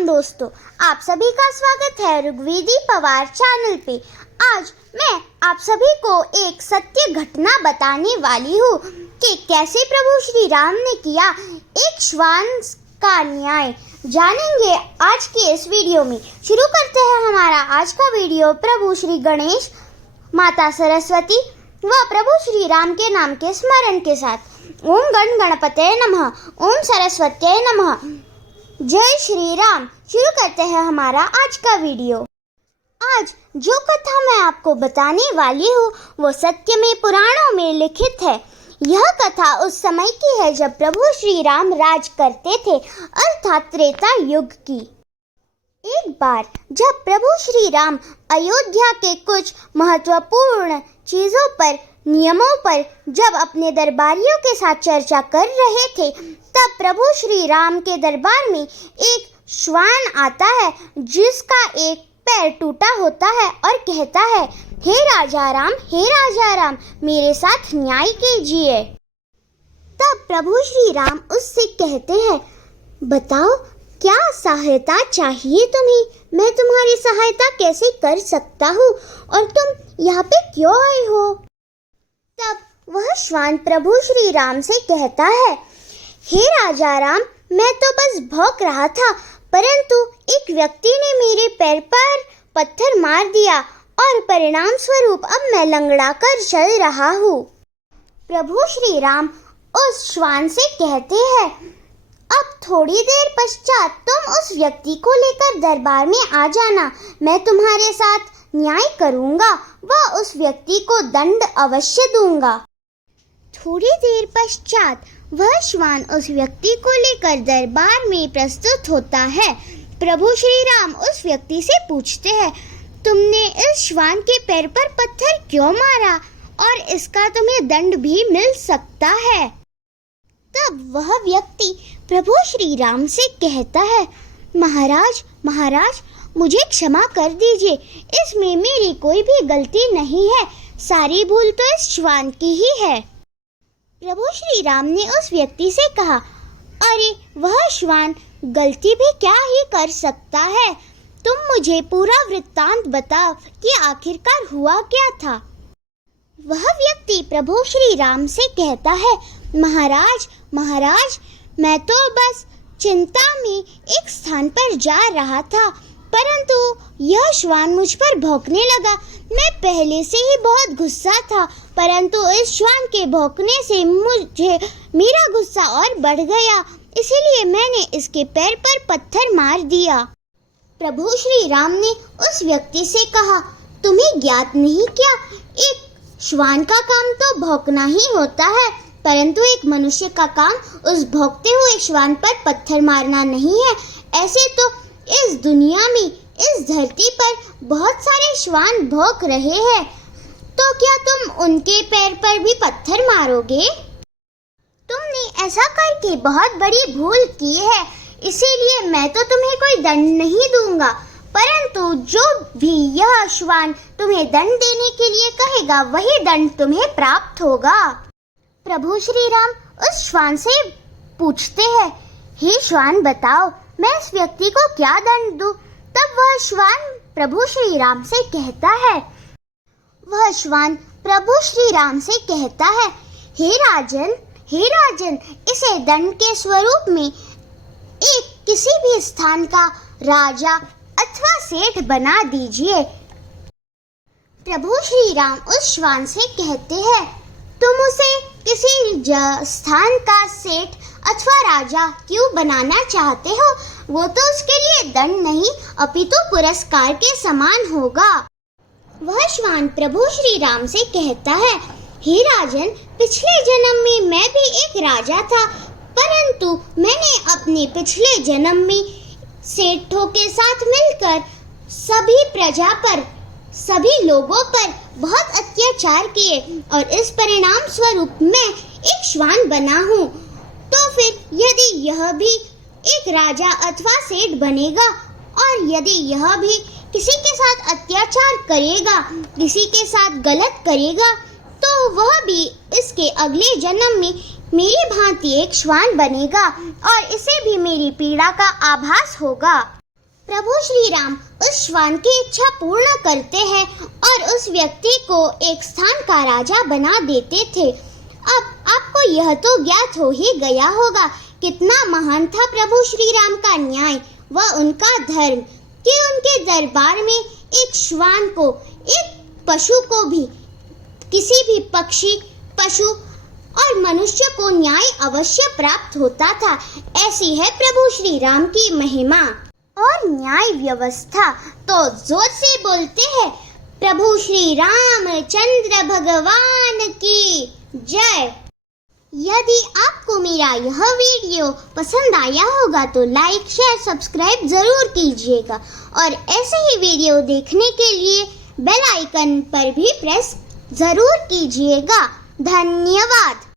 राम दोस्तों, आप सभी का स्वागत है ऋग्वेदी पवार चैनल पे। आज मैं आप सभी को एक सत्य घटना बताने वाली हूँ कि कैसे प्रभु श्री राम ने किया एक श्वान का न्याय। जानेंगे आज के इस वीडियो में। शुरू करते हैं हमारा आज का वीडियो प्रभु श्री गणेश, माता सरस्वती व प्रभु श्री राम के नाम के स्मरण के साथ। ओम गण गणपते नमः, ओम सरस्वत्यै नमः। जय श्री राम। शुरू करते हैं हमारा आज का वीडियो। आज जो कथा मैं आपको बताने वाली हूँ वो सत्य में पुराणों में लिखित है। यह कथा उस समय की है जब प्रभु श्री राम राज करते थे, अर्थात त्रेता युग की। एक बार जब प्रभु श्री राम अयोध्या के कुछ महत्वपूर्ण चीजों पर, नियमों पर जब अपने दरबारियों के साथ चर्चा कर रहे थे, तब प्रभु श्री राम के दरबार में एक श्वान आता है जिसका एक पैर टूटा होता है और कहता है, हे राजा राम, मेरे साथ न्याय कीजिए। तब प्रभु श्री राम उससे कहते हैं, बताओ क्या सहायता चाहिए तुम्हें? मैं तुम्हारी सहायता कैसे कर सकता हूँ और तुम यहाँ पे क्यों आए हो? तब वह श्वान प्रभु श्री राम से कहता है, हे राजा राम, मैं तो बस भौंक रहा था, परंतु एक व्यक्ति ने मेरे पैर पर पत्थर मार दिया और परिणाम स्वरूप अब मैं लंगड़ा कर चल रहा हूँ। प्रभु श्री राम उस श्वान से कहते हैं, अब थोड़ी देर पश्चात तुम उस व्यक्ति को लेकर दरबार में आ जाना। मैं तुम्हारे साथ न्याय करूंगा व उस व्यक्ति को दंड अवश्य दूंगा। थोड़ी देर पश्चात वह श्वान उस व्यक्ति को लेकर दरबार में प्रस्तुत होता है। प्रभु श्री राम उस व्यक्ति से पूछते हैं, तुमने इस श्वान के पैर पर पत्थर क्यों मारा और इसका तुम्हें दंड भी मिल सकता है? तब वह व्यक्ति प्रभु श्री राम से कहता है, महाराज, मुझे क्षमा कर दीजिए, इसमें मेरी कोई भी गलती नहीं है, सारी भूल तो इस श्वान की ही है। प्रभु श्री राम ने उस व्यक्ति से कहा, अरे वह श्वान गलती भी क्या ही कर सकता है, तुम मुझे पूरा वृत्तांत बताओ कि आखिरकार हुआ क्या था। वह व्यक्ति प्रभु श्री राम से कहता है, महाराज, मैं तो बस चिंता में एक स्थान पर जा रहा था, परंतु यह श्वान मुझ पर भौंकने लगा। मैं पहले से ही बहुत गुस्सा था, परंतु इस श्वान के भौंकने से मेरा गुस्सा और बढ़ गया, इसीलिए मैंने इसके पैर पर पत्थर मार दिया। प्रभु श्री राम ने उस व्यक्ति से कहा, तुम्हें ज्ञात नहीं क्या, एक श्वान का काम तो भौंकना ही होता है, परंतु एक मनुष्य का काम उस भौंकते हुए श्वान पर पत्थर मारना नहीं है। ऐसे तो इस दुनिया में, इस धरती पर बहुत सारे श्वान भौंक रहे हैं, तो क्या तुम उनके पैर पर भी पत्थर मारोगे? तुमने ऐसा करके बहुत बड़ी भूल की है, इसीलिए मैं तो तुम्हें कोई दंड नहीं दूंगा, परंतु जो भी यह श्वान तुम्हें दंड देने के लिए कहेगा वही दंड तुम्हें प्राप्त होगा। प्रभु श्री राम उस श्वान से पूछते हैं, हे श्वान बताओ, मैं इस व्यक्ति को क्या दंड दूं? तब वह श्वान प्रभु श्री राम से कहता है, हे राजन, इसे दंड के स्वरूप में एक किसी भी स्थान का राजा अथवा सेठ बना दीजिए। प्रभु श्री राम उस श्वान से कहते हैं, तुम उसे किसी स्थान का सेठ अथवा राजा क्यों बनाना चाहते हो? वो तो उसके लिए दंड नहीं अपितु पुरस्कार के समान होगा। वह श्वान प्रभु श्री राम से कहता है, हे राजन, पिछले जन्म में मैं भी एक राजा था, परंतु मैंने अपने पिछले जन्म में सेठों के साथ मिलकर सभी प्रजा पर, सभी लोगों पर बहुत अत्याचार किए और इस परिणाम स्वरूप मैं एक श्वान बना हूँ। तो फिर यदि यह भी एक राजा अथवा सेठ बनेगा और यदि यह भी किसी के साथ अत्याचार करेगा, किसी के साथ गलत करेगा, तो वह भी इसके अगले जन्म में मेरी भांति एक श्वान बनेगा और इसे भी मेरी पीड़ा का आभास होगा। प्रभु श्री राम उस श्वान की इच्छा पूर्ण करते हैं और उस व्यक्ति को एक स्थान का राजा बना देते थे। अब आपको यह तो ज्ञात हो ही गया होगा कितना महान था प्रभु श्री राम का न्याय व उनका धर्म कि उनके दरबार में एक श्वान को, एक पशु को भी, किसी भी पक्षी, पशु और मनुष्य को न्याय अवश्य प्राप्त होता था। ऐसी है प्रभु श्री राम की महिमा और न्याय व्यवस्था। तो जोर से बोलते हैं प्रभु श्री रामचंद्र भगवान की जय। यदि आपको मेरा यह वीडियो पसंद आया होगा तो लाइक, शेयर, सब्सक्राइब जरूर कीजिएगा और ऐसे ही वीडियो देखने के लिए बेल आइकन पर भी प्रेस जरूर कीजिएगा। धन्यवाद।